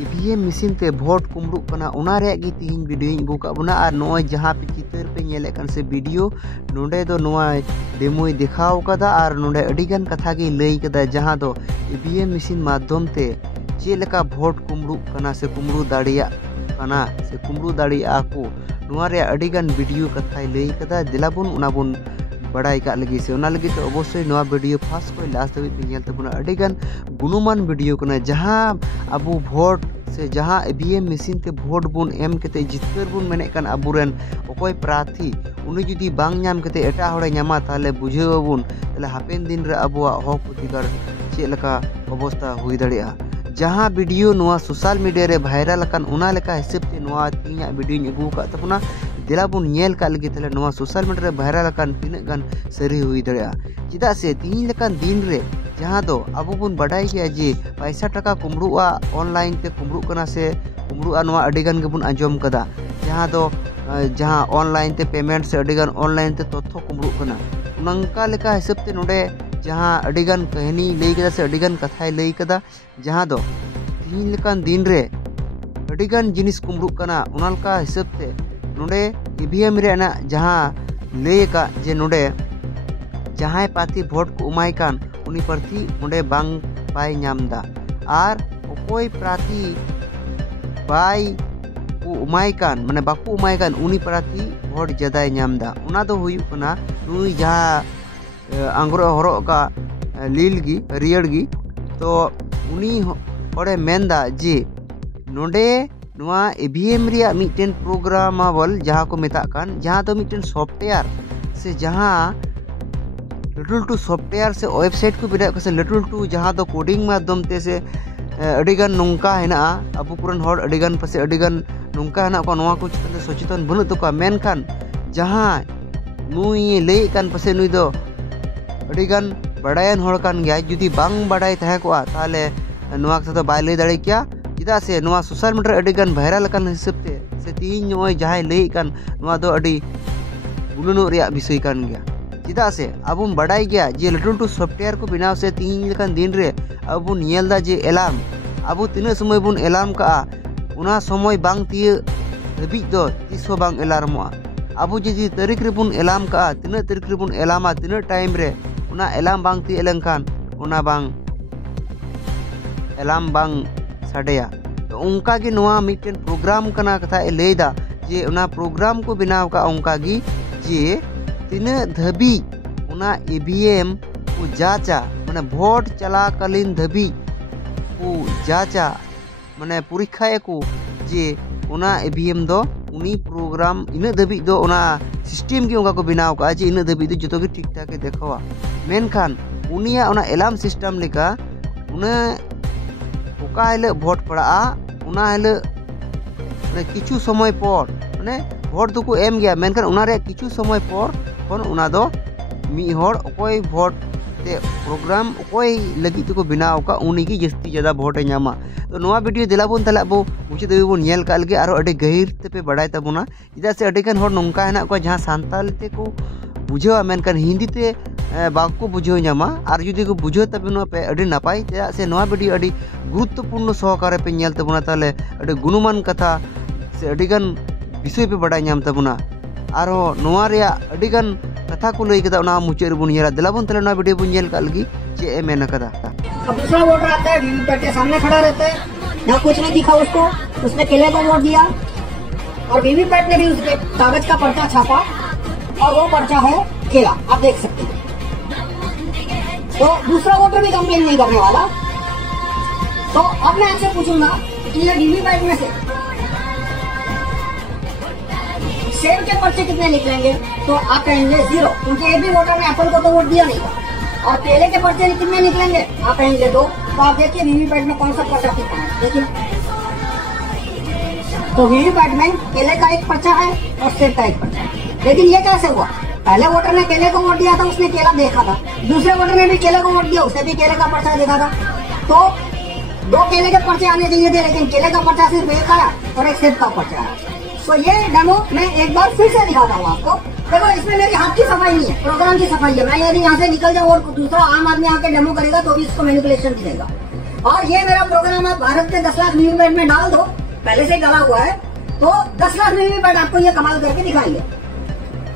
EVM machine ते vote कुमड़ू कना उना रे गी तीन वीडियो अगू का बना और नोय जहां पे चित्र पे नेले कन से वीडियो नोडे दो नोय डेमोय दिखाव कदा और नोडे अडिगन कथा गी लई कदा जहां दो ईवीएम मशीन माध्यम ते चेलेका भोट कुमड़ू कना से कुमड़ू दाड़िया कना से कुमड़ू दाड़िया को नोआ रे अडिगन वीडियो कथाय लई कदा दिलाबुन उनाबुन बड़ाई का लगी से लगी तो अवश्य नवा वीडियो फास्ट को लास्ट तक पेल तबना अडिगन गुणमान वीडियो कना जहां अबू भोट से जहां ईवीएम मशीन ते भोट बुन एम कते जितकर बुन मेने कान अबुरेन अकोय प्रार्थी उनी जुदी बांग नाम कते एटा होड़े नामा ताले बुझेवबुन ताले हापेन दिन रे अबुआ हक अधिकार चेलका अवस्था हुई दाड़िया जहां वीडियो नवा सोशल मीडिया रे वायरल कान उना लेका हिसाब ते नवा तीन वीडियो अगू का तबना दिलाबुन नेल का लगी तले नवा सोशल मीडिया रे वायरल कान तिना गान सरी हुई दाड़िया चिदा से तीन लेकान दिन रे जहां दो अबो बुन बड़ाई गया जे पैसा टका कुमड़ुआ ऑनलाइन ते कुमड़ू कना से कुमड़ुआ नवा अडिगन गेबुन आंजम कदा जहां दो जहां ऑनलाइन ते पेमेंट से अडिगन ऑनलाइन ते तथ्य कुमड़ू कना नंका लेका हिसाब ते नोडे जहां अडिगन कहानी लई कदा से अडिगन कथाय लई कदा जहां दो तीन लेकान दिन रे अडिगन जिनिस कुमड़ू कना उनलका हिसाब ते नोडे ईवीएम रे ना जहां लई का जे नोडे जहां पाती भोट को उमाय कान उनी प्रार्थी उन्हें बांग बाय नामदा और अकोय प्रार्थी बाय को उमाय कान माने बाकू उमाय कान उनी प्रार्थी भोट ज्यादा नामदा उना दो हुयु कना नुई जहां आंग्रो हरो का लीलगी रियड़गी तो उनी होड़े मेंदा जे नोडे नोआ ईवीएम रिया मिटेन प्रोग्रामेबल जहां को मेता कान जहां तो मिटेन सॉफ्टवेयर से जहां लिटल टू सॉफ्टवेयर से वेबसाइट को बिना से लिटल टू जहां दो कोडिंग माध्यम ते से अडिगन नोंका हेना अबु पुरन हर अडिगन पसे अडिगन नोंका हेना को नोआ को चितन सचेतन बनु तो का मेन खान जहां नुई लई कान पसे नुई दो अडिगन बड़ायन हर कान गया जुदी बांग बड़ाई तहे को ताले नोआ के तो बाय लई दाड़ी क्या चिदा से नोआ सोशल मीडिया अडिगन वायरल कान हिसाब ते से तीन नोय जहां लई कान नोआ दो अडी बुलुनु रिया विषय कान गया चिदा से अब बड़ाई गया जे लिटल टू सॉफ्टवेयर को बनाव से तीन लेकान दिन रे अब नेलदा जे एलार्म अब तीना समय बुन एलार्म का उना समय बांग तिय हबी दो तीसो बांग एलार्मआ अब जे तारीख रे बुन एलार्म का तीना तारीख रे बुन एलार्मा तीना टाइम रे उना एलार्म बांग ति एलंखान उना बांग एलार्म बांग साडेया तो उनका गे नोआ मिटेन प्रोग्राम कना कथा लेदा जे उना प्रोग्राम को बनाव का उनका गी जे तीना धबी उना ईवीएम को जाचा माने भोट चलाकालीन धबी को जाचा माने परीक्षा को जे उना ईवीएम दो उनी प्रोग्राम इन धबी दो उना सिस्टम की उनका को बनाव का जे इन धबी दो जतो के ठीक ठाक देखवा मेनखान उनिया उना एलार्म सिस्टम लेका उना ओका हेले भोट पड़ा उना हेले माने किछु समय पर माने भोट तो को एम गया मेनखान उना रे किछु समय पर कोन उना दो मी होड़ कोई भोट ते प्रोग्राम कोई लगी तो को बनाव का उनी की जस्ती ज्यादा भोट है नामा तो नवा वीडियो दिलाबुन तला अब मुझे देवी बुन नेल काल के आरो अडे गहिर ते पे बड़ाई तबुना इदा से अडे कन होड़ नोंका है ना को जहां सांताल ते को बुझो मेनकन हिंदी ते बाको बुझो नामा आर जुदी को बुझो तबनो पे अडे नापाई ते से नवा वीडियो अडे गुरुत्वपूर्ण सहकारे पे नेल तबुना ताले अडे गुणमान कथा से अडिगन विषय पे बड़ाई नाम तबुना आरो नोआ रे अडिगन कथा को लई कदा उना मुचेर बुन येरा दिलाबुन तले ना वीडियो बुन नेल का लगी जे ए मेन कदा अब दूसरा वोटर आता है वीवीपैट के सामने खड़ा रहता है ना कुछ नहीं दिखा उसको उसने केले को वोट दिया और वीवीपैट ने भी उसके कागज का पर्चा छापा और वो पर्चा है केला आप देख सकते हैं तो दूसरा वोटर भी कंप्लेन नहीं करने वाला तो अब मैं आपसे पूछूंगा कि ये वीवीपैट में से सेब के पर्चे कितने निकलेंगे तो आप कहेंगे 0 क्योंकि एक भी वोटर ने एप्पल को तो वोट दिया नहीं था और केले के पर्चे कितने निकलेंगे आप कहेंगे 2 तो आप देखिए वीवीपैट में कौन सा पर्चा कितना है देखिए तो वीवीपैट में केले का एक पर्चा है और सेब का एक पर्चा है लेकिन ये कैसे हुआ पहले वोटर ने केले को वोट दिया था उसने केला देखा था दूसरे वोटर ने भी केले को वोट दिया उसने भी केले का पर्चा देखा था तो 2 केले के पर्चे आने चाहिए थे लेकिन केले का पर्चा सिर्फ एक आया और एक सेब का पर्चा आया तो ये डेमो मैं एक बार फिर से दिखाता हूँ आपको देखो इसमें मेरी हाथ की सफाई नहीं है प्रोग्राम की सफाई है मैं यदि यहाँ से निकल जाऊँ और दूसरा आम आदमी आके डेमो करेगा तो भी इसको मैनिपुलेशन दिखेगा और ये मेरा प्रोग्राम आप भारत के 10 लाख वीवीपैट में डाल दो, पहले से डाला हुआ है, तो 10 लाख वीवीपैट आपको ये कमाल करके दिखाएंगे।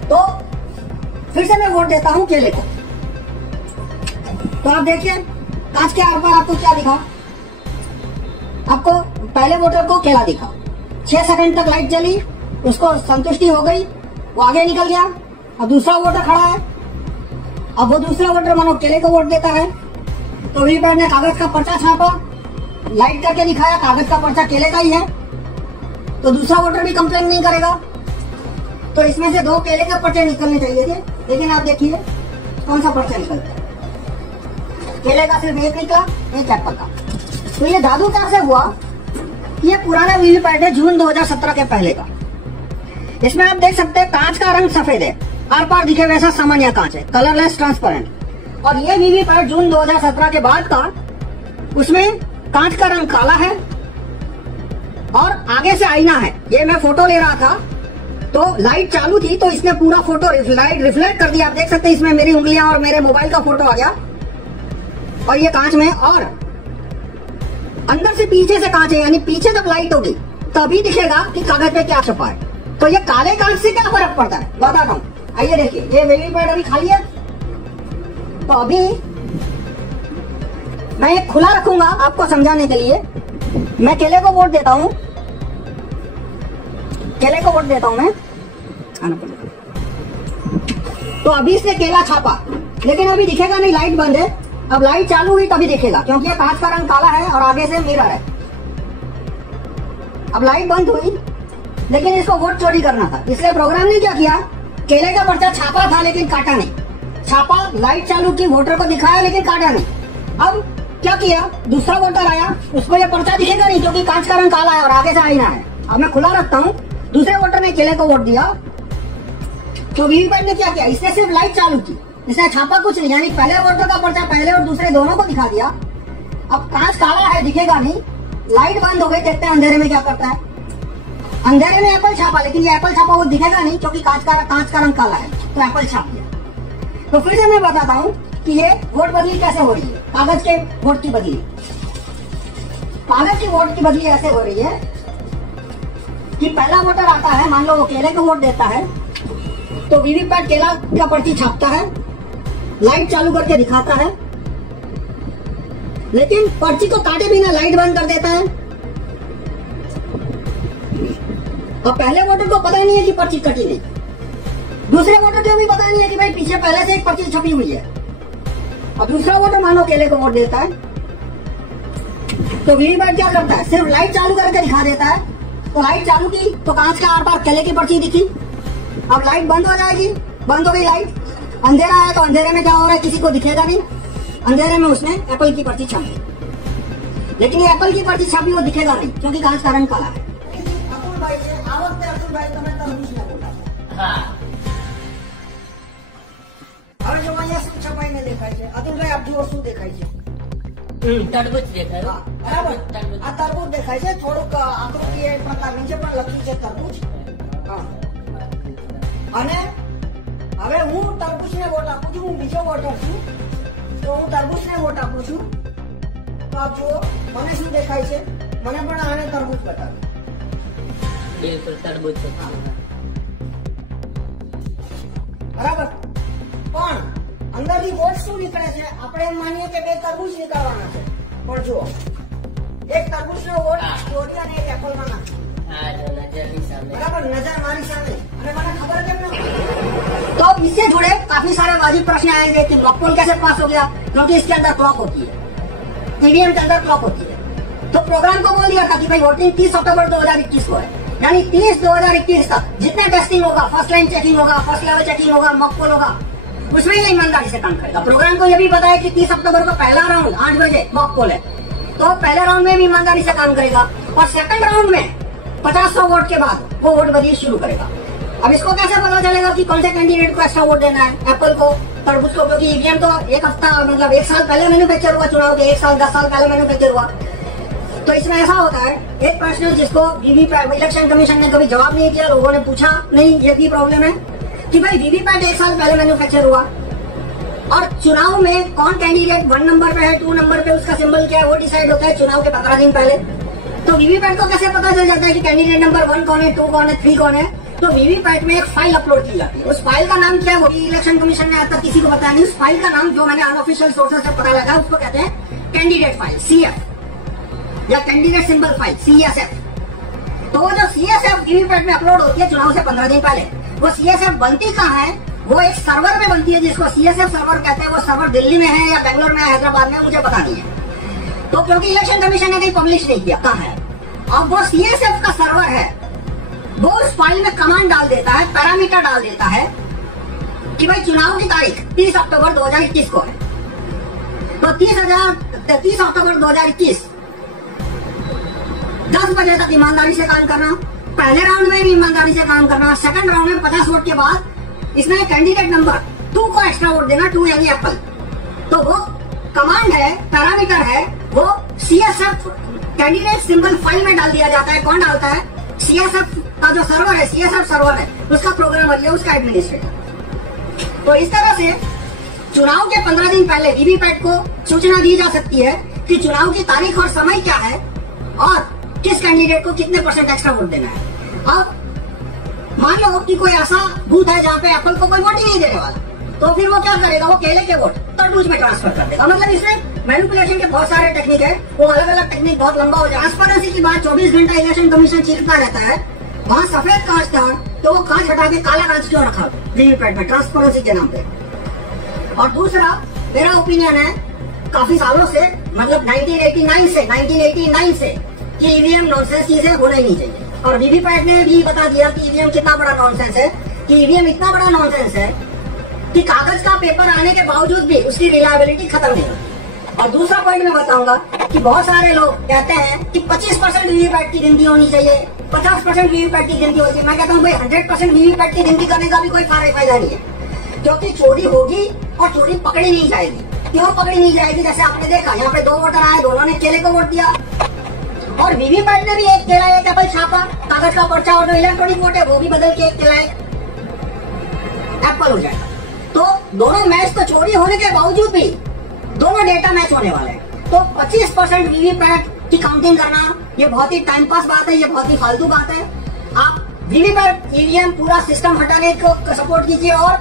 तो फिर से मैं वोट देता हूँ केले को। तो आप देखिए कांच के आर पार आपको क्या दिखा, आपको पहले वोटर को केला दिखा, 6 सेकंड तक लाइट जली, उसको संतुष्टि हो गई, वो आगे निकल गया। अब दूसरा वोटर खड़ा है, अब वो दूसरा वोटर मानो केले को वोट देता है, तो वीवीपैट ने कागज का पर्चा छापा, लाइट करके दिखाया कागज का पर्चा केले का ही है, तो दूसरा वोटर भी कंप्लेन नहीं करेगा। तो इसमें से 2 केले के पर्चे निकलने चाहिए थे, लेकिन आप देखिए कौन सा पर्चा निकलता है, केले का सिर्फ 1 निकला, 1 एप्पल का। तो ये जादू कैसे हुआ? ये पुराना वीवीपैट है जून 2017 के पहले का। इसमें आप देख सकते हैं कांच का रंग सफेद है, आर पार दिखे वैसा सामान्य कांच है, कलरलेस ट्रांसपेरेंट। और ये वीवीपैट जून 2017 के बाद का, उसमें कांच का रंग काला है और आगे से आईना है। ये मैं फोटो ले रहा था तो लाइट चालू थी, तो इसने पूरा फोटो लाइट रिफ्लेक्ट कर दिया। आप देख सकते हैं इसमें मेरी उंगलियां और मेरे मोबाइल का फोटो आ गया, और ये कांच में, और अंदर से पीछे से कांच है, यानी पीछे जब लाइट होगी तभी दिखेगा कि कागज पे क्या छपा है। तो ये काले कांच से क्या फर्क पड़ता है बताता हूँ। आइए देखिए, ये वीवीपैट अभी खाली है, तो अभी मैं ये खुला रखूंगा आपको समझाने के लिए। मैं केले को वोट देता हूँ, केले को वोट देता हूँ मैं। तो अभी इसने केला छापा, लेकिन अभी दिखेगा नहीं, लाइट बंद है। अब लाइट चालू हुई तभी दिखेगा, क्योंकि ये कांच का रंग काला है और आगे से मिरर है। अब लाइट बंद हुई, लेकिन इसको वोट चोरी करना था, इसलिए प्रोग्राम ने क्या किया, केले का पर्चा छापा था लेकिन काटा नहीं, छापा, लाइट चालू की, वोटर को दिखाया लेकिन काटा नहीं। अब क्या किया, दूसरा वोटर आया, उसको ये पर्चा दिखेगा नहीं क्योंकि कांच का रंग काला है और आगे से आईना है। अब मैं खुला रखता हूँ, दूसरे वोटर ने केले को वोट दिया, तो वीवीपैट ने क्या किया, इसने सिर्फ लाइट चालू की, इसने छापा कुछ नहीं, यानी पहले वोटर का पर्चा पहले और दूसरे दोनों को दिखा दिया। अब कांच काला है, दिखेगा नहीं, लाइट बंद हो गई, देखते हैं अंधेरे में क्या करता है। अंधेरे में एप्पल छापा, लेकिन ये एप्पल छापा वो दिखेगा नहीं क्योंकि कांच का रंग काला है, तो एप्पल छाप दिया। तो फिर से मैं बताता हूँ कि ये वोट बदली कैसे हो रही है। कागज के वोट की बदली, कागज की वोट की बदली ऐसे हो रही है कि पहला वोटर आता है, मान लो वो केले को वोट देता है, तो वीवीपैट केला का पर्ची छापता है, लाइट चालू करके दिखाता है, लेकिन पर्ची को काटे बिना लाइट बंद कर देता है। और पहले वोटर को पता नहीं है कि पर्ची कटी नहीं, दूसरे वोटर को भी पता नहीं है कि भाई पीछे पहले से एक पर्ची छपी हुई है। अब दूसरा वोटर मानो केले को वोट देता है, तो वीवीपैट क्या करता है, सिर्फ लाइट चालू करके दिखा देता है। तो लाइट चालू की तो कांच का आर पार केले की पर्ची दिखी, अब लाइट बंद हो जाएगी, बंद हो गई लाइट, अंधेरा है, तो अंधेरे में क्या हो रहा है किसी को दिखेगा नहीं, अंधेरे में उसने एप्पल की पर्ची छापी, लेकिन ये एप्पल की पर्ची छापी वो दिखेगा नहीं क्योंकि कांच का रंग काला है। अतुल भाई से आवक अतुल भाई તમે તરબૂચ ને બોલા, હા, હવે જો અહીંયા શું છપાઈને દેખાય છે, અતુલ ભાઈ આપ જુઓ શું દેખાય છે, તરબૂચ દેખાય, બરાબર, આ તરબૂચ દેખાય છે, થોડુંક આકૃતિ એ પ્રકાર નીચે પણ લખ્યું છે તરબૂચ, હા, અને હવે હું તરબૂચને વોટ આપું છું, હું બીજો વોટર છું, તો હું તરબૂચને વોટ આપું છું। તો આપ જુઓ મને શું દેખાય છે, મને પણ આને તરબૂચ બતાવે, બિલકુલ તરબૂચ છે, બરાબર, પણ અંદરથી વોટ શું નીકળે છે, આપણે એમ માનીએ કે 2 તરબૂચ નીકળવાના છે, પણ જુઓ એક તરબૂચનો વોટ ચોરી અને એક એપલમાં નાખી, बराबर, नजर हमारी सामने, अरे मैंने खबर है ना। तो अब इससे जुड़े काफी सारे वाजिब प्रश्न आएंगे कि मॉकपोल कैसे पास हो गया, क्योंकि इसके अंदर क्लॉक होती है, ईवीएम के अंदर क्लॉक होती है। तो प्रोग्राम को बोल दिया था कि भाई वोटिंग 30 अक्टूबर 2021 को है, यानी 30/2021 तक जितना टेस्टिंग होगा, फर्स्ट लाइन चेकिंग होगा, फर्स्ट लेवल चेकिंग होगा, मॉकपोल होगा, उसमें ये ईमानदारी से काम करेगा। प्रोग्राम को यह भी पता है कि 30 अक्टूबर को पहला राउंड 8 बजे मॉकपोल है, तो पहले राउंड में भी ईमानदारी से काम करेगा, और सेकंड राउंड में 50 वोट के बाद वो वोट बदली शुरू करेगा। अब इसको कैसे पता चलेगा कि कौन से कैंडिडेट को एक्स्ट्रा वोट देना है, एप्पल को, तरबूज को, क्योंकि ईवीएम तो एक हफ्ता मतलब 1 साल पहले मैन्युफैक्चर हुआ, चुनाव के 1 साल 10 साल पहले मैन्युफैक्चर हुआ। तो इसमें ऐसा होता है, एक प्रश्न जिसको वीवीपैट इलेक्शन कमीशन ने कभी जवाब नहीं दिया, लोगों ने पूछा नहीं, ये भी प्रॉब्लम है कि भाई वीवीपैट 1 साल पहले मैन्युफैक्चर हुआ, और चुनाव में कौन कैंडिडेट 1 नंबर पे है, 2 नंबर पे, उसका सिंबल क्या है, वो डिसाइड होता है चुनाव के 15 दिन पहले। तो वीवीपैट को कैसे पता चल जाता है कि कैंडिडेट नंबर 1 कौन है, 2 कौन है, 3 कौन है? तो वीवीपैट में एक फाइल अपलोड की जाती है। उस फाइल का नाम क्या है वो भी इलेक्शन कमीशन ने आज तक किसी को बताया नहीं। उस फाइल का नाम जो मैंने अनऑफिशियल सोर्सेस से पता लगा उसको कहते हैं कैंडिडेट फाइल, CF, या कैंडिडेट सिंबल फाइल, CSF। तो वो जो CSF वीवीपैट में अपलोड होती है चुनाव से 15 दिन पहले, वो CSF बनती कहाँ है? वो एक सर्वर में बनती है जिसको CSF सर्वर कहते हैं। वो सर्वर दिल्ली में है या बेंगलोर में है, हैदराबाद में, मुझे पता नहीं है। तो क्योंकि इलेक्शन कमीशन ने कहीं पब्लिश नहीं किया कहाँ है, अब वो CSF का सर्वर है, वो उस फाइल में कमांड डाल देता है, पैरामीटर डाल देता है कि भाई चुनाव की तारीख 30 अक्टूबर 2021 को है। तो 30 अक्टूबर 2021 10 बजे तक ईमानदारी से काम करना, पहले राउंड में भी ईमानदारी से काम करना, सेकंड राउंड में 50 वोट के बाद इसमें कैंडिडेट नंबर 2 को एक्स्ट्रा वोट देना, 2 यानी एप्पल। तो वो कमांड है, पैरामीटर है, वो CSF कैंडिडेट सिंबल फाइल में डाल दिया जाता है। कौन डालता है? CSF का जो सर्वर है, CSF सर्वर है, उसका प्रोग्रामर या उसका एडमिनिस्ट्रेटर। तो इस तरह से चुनाव के 15 दिन पहले वीवीपैट को सूचना दी जा सकती है कि चुनाव की तारीख और समय क्या है और किस कैंडिडेट को कितने % एक्स्ट्रा वोट देना है। अब मान लो कि कोई ऐसा बूथ है जहाँ पे एप्पल को कोई वोट ही नहीं देने वाला, तो फिर वो क्या करेगा? वो केले के वोट तरबूज में ट्रांसफर कर देगा। मतलब इसमें मैनिपुलेशन के बहुत सारे टेक्निक है, वो अलग अलग टेक्निक बहुत लंबा हो जाए। ट्रांसपेरेंसी की बात 24 घंटा इलेक्शन कमीशन चीखता रहता है। वहाँ सफेद कांच था तो वो कांच हटा के काला कांच क्यों रखा वीवीपैट में? ट्रांसपेरेंसी के नाम पे। और दूसरा मेरा ओपिनियन है काफी सालों से, मतलब 1989 से कि ईवीएम नॉनसेंस चीजें होना ही नहीं चाहिए। और वीवीपैट ने भी बता दिया कि ईवीएम कितना बड़ा नॉनसेंस है, कि ईवीएम इतना बड़ा नॉनसेंस है कि कागज का पेपर आने के बावजूद भी उसकी रिलायबिलिटी खत्म नहीं होती। और दूसरा पॉइंट मैं बताऊंगा कि बहुत सारे लोग कहते हैं कि 25% वीवीपैट की गिनती होनी चाहिए, 50% वीवीपैट की गिनती होती है। मैं कहता हूँ भाई 100% वीवीपैट की गिनती करने का भी कोई फायदा नहीं है, क्योंकि चोरी होगी और चोरी पकड़ी नहीं जाएगी। क्यों पकड़ी नहीं जाएगी? जैसे आपने देखा यहाँ पे 2 वोटर आए, दोनों ने केले को वोट दिया, और वीवीपैट ने भी एक केला एक एप्पल छापा, कागज का पर्चा, और जो इलेक्ट्रॉनिक वोट है वो भी बदल के एक केला एक एप्पल हो जाएगा। तो दोनों मैच तो चोरी होने के बावजूद भी दोनों डेटा मैच होने वाले हैं। तो 25% वीवीपैट की काउंटिंग करना ये बहुत ही टाइम पास बात है, ये बहुत ही फालतू बात है। आप वीवीपैट ईवीएम पूरा सिस्टम हटाने को सपोर्ट कीजिए। और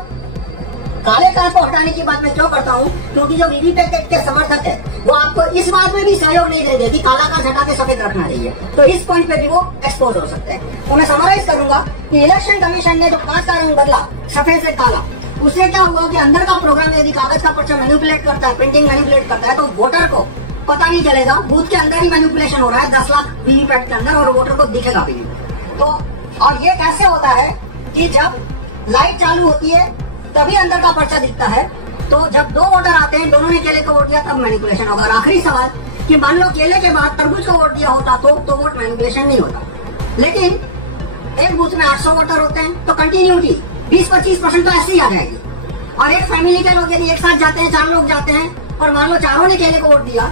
काले कांच को हटाने की बात मैं क्यों करता हूँ? क्योंकि जो वीवीपैट के समर्थक है वो आपको इस बात में भी सहयोग नहीं देंगे कि काला कांच हटा के सफेद रखना चाहिए। तो इस पॉइंट पे भी वो एक्सपोज हो सकते हैं। तो मैं समराइज करूंगा कि इलेक्शन कमीशन ने जो कांच का रंग बदला सफेद से काला, उससे क्या हुआ कि अंदर का प्रोग्राम यदि कागज का पर्चा मैनिपुलेट करता है, प्रिंटिंग मैनिपुलेट करता है, तो वोटर को पता नहीं चलेगा। बूथ के अंदर ही मैनिपुलेशन हो रहा है 10 लाख वीवीपैट के अंदर, और वोटर को दिखेगा भी नहीं। तो और ये कैसे होता है कि जब लाइट चालू होती है तभी अंदर का पर्चा दिखता है। तो जब 2 वोटर आते हैं, दोनों ने केले को वोट दिया, तब मैनिपुलेशन होगा। और आखिरी सवाल कि मान लो केले के बाद तरबूज को वोट दिया होता तो वोट मैनिपुलेशन नहीं होता। लेकिन एक बूथ में 800 वोटर होते हैं, तो कंटिन्यूटी 20-25% तो ऐसे ही आ जाएगी। और एक फैमिली के लोग यदि एक साथ जाते हैं, 4 लोग जाते हैं, और मान लो चारों ने केले को वोट दिया,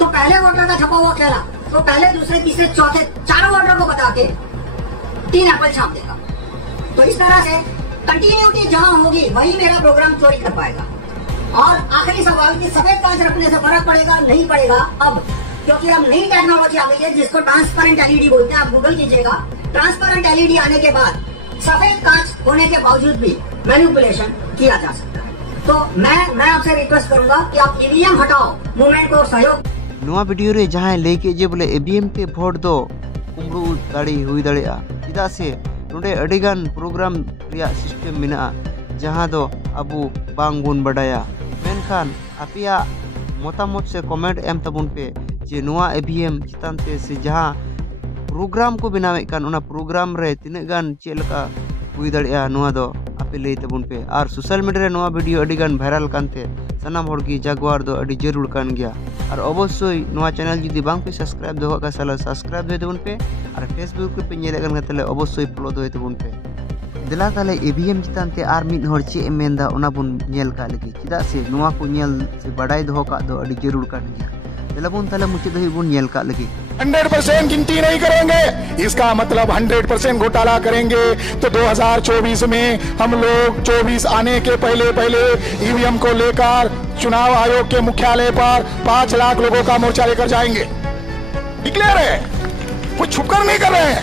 तो पहले वोटर का छपा हुआ केला तो पहले, दूसरे, तीसरे, चौथे, 4 वोटर को बता के 3 एप्पल छाप देगा। तो इस तरह से कंटिन्यूटी जहां होगी वही मेरा प्रोग्राम चोरी कर पाएगा। और आखिरी सवाल कि सफेद कांच रखने से फर्क पड़ेगा? नहीं पड़ेगा अब, क्योंकि अब नई टेक्नोलॉजी आ गई है जिसको ट्रांसपेरेंट एलईडी बोलते हैं। आप गूगल कीजिएगा, ट्रांसपेरेंट एलईडी आने के बाद सफेद कांच होने के बावजूद भी मैनिपुलेशन किया जा सकता है। तो मैं आपसे रिक्वेस्ट करूंगा कि आप ईवीएम हटाओ, मूवमेंट को सहयोग। नोआ वीडियो रे जहां लेके जे बोले ईवीएम ते वोट दो कुमरू दाड़ी हुई दाड़िया, चेदा से नोडे अडिगान प्रोग्राम रिया सिस्टम मिना जहां दो अबू बांग बुन बडाया। मेनखान आपिया मतामत से कमेंट एम तबुन पे जे नोआ ईवीएम चितान ते से जहां प्रोग्राम को बनावे कान उना प्रोग्राम रे तिने गान चेलका हुई दाड़िया नोआ दो आपे लई तबुन पे। और सोशल मीडिया रे नोआ वीडियो अडिगान वायरल कानते सनाम हर की जागवार दो अडी जरूर कान गया। और अवश्य नोआ चैनल जुदी बांग पे सब्सक्राइब दो का साला सब्सक्राइब दो तबुन पे। और फेसबुक पे नेले कान तले अवश्य फॉलो दो तबुन पे। दिला ताले ईवीएम चितान ते आर मिद हर चे मेंदा उना बुन नेल का लगी, चेदा से नोआ को नेल से बडाई दो का दो अडी जरूर कान गया। दिला बुन ताले मुचे दो बुन नेल का लगी। 100% गिनती नहीं करेंगे, इसका मतलब 100% घोटाला करेंगे। तो 2024 में हम लोग 24 आने के पहले ईवीएम को लेकर चुनाव आयोग के मुख्यालय पर 5 लाख लोगों का मोर्चा लेकर जाएंगे। डिक्लेयर है, कुछ छुपकर नहीं कर रहे हैं।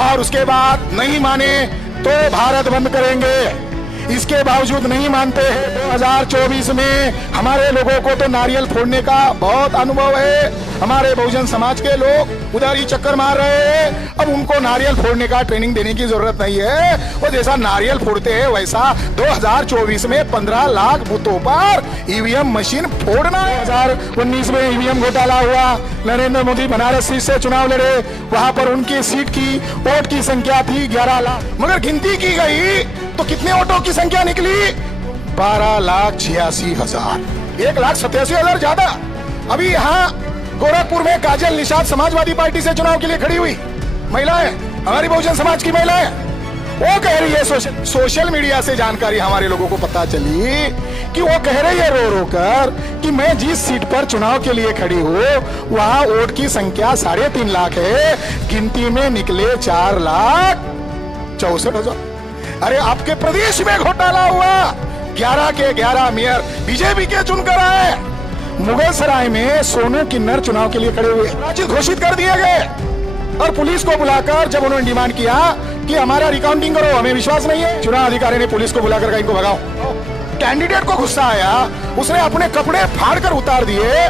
और उसके बाद नहीं माने तो भारत बंद करेंगे। इसके बावजूद नहीं मानते हैं। 2024 में हमारे लोगों को तो नारियल फोड़ने का बहुत अनुभव है। हमारे बहुजन समाज के लोग उधर ही चक्कर मार रहे हैं। अब उनको नारियल फोड़ने का ट्रेनिंग देने की जरूरत नहीं है। वो जैसा नारियल फोड़ते हैं वैसा 2024 में 15 लाख बूथों पर ईवीएम मशीन फोड़ना है। 2019 में ईवीएम घोटाला हुआ, नरेंद्र मोदी बनारस सीट से चुनाव लड़े, वहां पर उनकी सीट की वोट की संख्या थी 11 लाख, मगर गिनती की गई तो कितने वोटों की संख्या निकली? 12,86,000, 1,87,000 ज्यादा। अभी यहाँ गोरखपुर में काजल निषाद समाजवादी पार्टी से चुनाव के लिए खड़ी हुई महिलाएं, हमारी बहुजन समाज की महिलाएं, वो कह रही है, सोशल मीडिया से जानकारी हमारे लोगों को पता चली कि वो कह रही है रो रो कर कि मैं जिस सीट पर चुनाव के लिए खड़ी हूँ वहां वोट की संख्या 3.5 लाख है, गिनती में निकले 4,64,000। अरे आपके प्रदेश में घोटाला हुआ, 11 के 11 मेयर बीजेपी के चुनकर आए। मुगल सराय में सोनू किन्नर चुनाव के लिए खड़े हुए, अपराजित घोषित कर दिए गए। और पुलिस को बुलाकर जब उन्होंने डिमांड किया कि हमारा रिकाउंटिंग करो, हमें विश्वास नहीं है, चुनाव अधिकारी ने पुलिस को बुलाकर कहा इनको भगाओ। कैंडिडेट को गुस्सा आया, उसने अपने कपड़े फाड़कर उतार दिए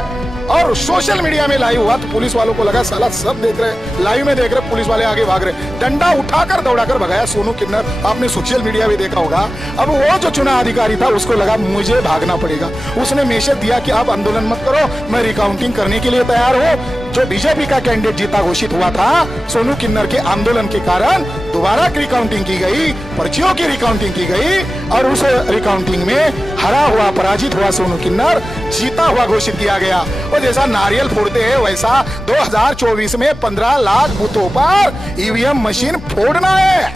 और सोशल मीडिया में लाइव हुआ। तो पुलिस वालों को लगा साला सब देख रहे, लाइव में देख रहे, पुलिस वाले आगे भाग रहे, डंडा उठाकर दौड़ाकर भगाया सोनू किन्नर। आपने सोशल मीडिया में देखा होगा। अब वो जो चुनाव अधिकारी था उसको लगा मुझे भागना पड़ेगा, उसने मैसेज दिया कि आप आंदोलन मत करो, मैं रिकाउंटिंग करने के लिए तैयार हूँ। जो बीजेपी का कैंडिडेट जीता घोषित हुआ था, सोनू किन्नर के आंदोलन के कारण दोबारा रिकाउंटिंग की गई, पर्चियों की रिकाउंटिंग की गई और उस रिकाउंटिंग में हरा हुआ, पराजित हुआ सोनू किन्नर जीता हुआ घोषित किया गया। और जैसा नारियल फोड़ते हैं वैसा 2024 में 15 लाख बूथों पर ईवीएम मशीन फोड़ना है।